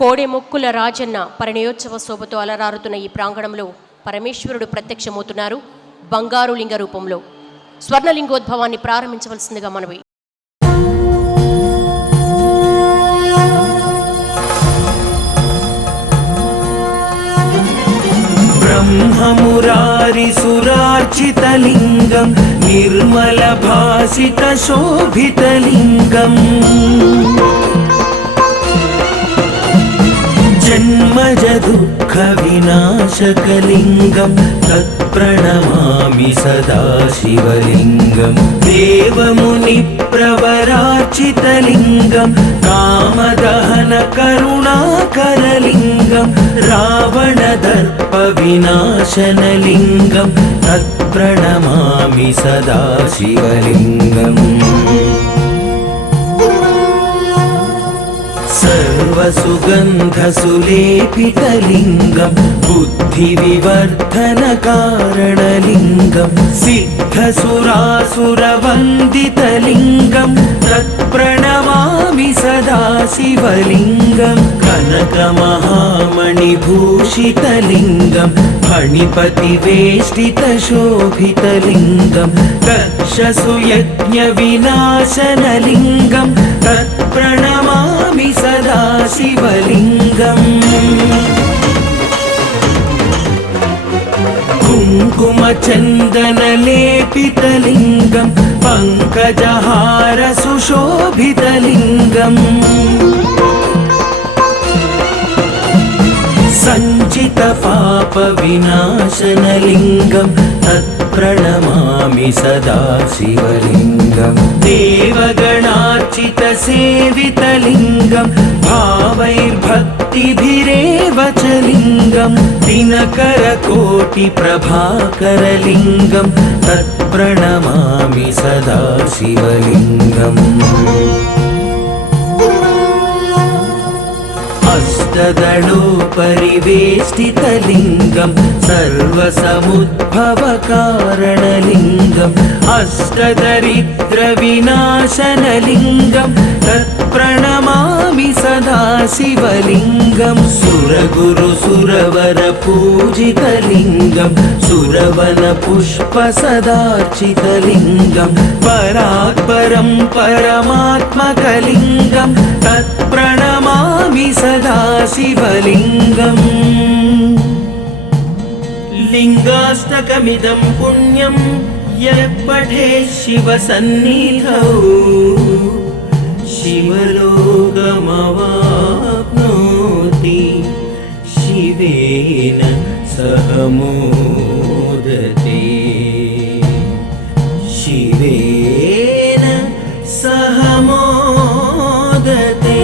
కోడెముక్కుల రాజన్న పరిణయోత్సవ శోభతో అలరారుతున్న ఈ ప్రాంగణంలో పరమేశ్వరుడు ప్రత్యక్షమవుతున్నారు బంగారు లింగ రూపంలో. స్వర్ణలింగోద్భవాన్ని ప్రారంభించవలసిందిగా మనవి. బ్రహ్మమురారి సురార్చితలింగం నిర్మల భాసిత శోభితలింగం జన్మజ దుఃఖ వినాశకలింగం తత్ప్రణమామి సదా శివలింగం దేవముని ప్రవరార్చితలింగం కామదహన కరుణాకరలింగం రావణ దర్ప వినాశనలింగం తత్ప్రణమామి సదా శివలింగం सर्वसुगन्धसुलेपितलिङ्गं बुद्धिविवर्धनकारणलिङ्गं सिद्धसुरासुरवन्दितलिङ्गं तत्प्रणमामि सदा शिवलिङ्गं कनकमहामणिभूषितलिङ्गं फणिपतिवेष्टितशोभितलिङ्गं दक्षसुयज्ञविनाशनलिङ्गं तत्प्रणमामि सदा शिवलिङ्गम् कुङ्कुमचन्दनलेपितलिङ्गं पङ्कजहार सुशोभितलिङ्गम् सञ्चितपापविनाशनलिङ्गं तत्प्रणमामि सदा शिवलिङ्गं देवगणार्चितसेवितलिङ्गं भावैर्भक्तिभिरेव च लिङ्गं दिनकरकोटिप्रभाकरलिङ्गं तत्प्रणमामि सदा शिवलिङ्गम् अष्टदलोपरिवेष्टितलिङ्गं सर्वसमुद्भवकारणलिङ्गम् अष्टदरिद्रविनाशनलिङ्गं तत्प्रणमामि सदा शिवलिङ्गं सुरगुरुसुरवरपूजितलिङ्गं सुरवनपुष्पसदार्चितलिङ्गं परात्परं परमात्मकलिङ्गं तत्प्रणमामि सदा शिवलिङ्गम् लिङ्गाष्टकमिदं पुण्यं यः पठेत् शिवसन्निधौ शिवलोकमवाप्नोति शिवेन सह मोदते शिवेन सह मोदते।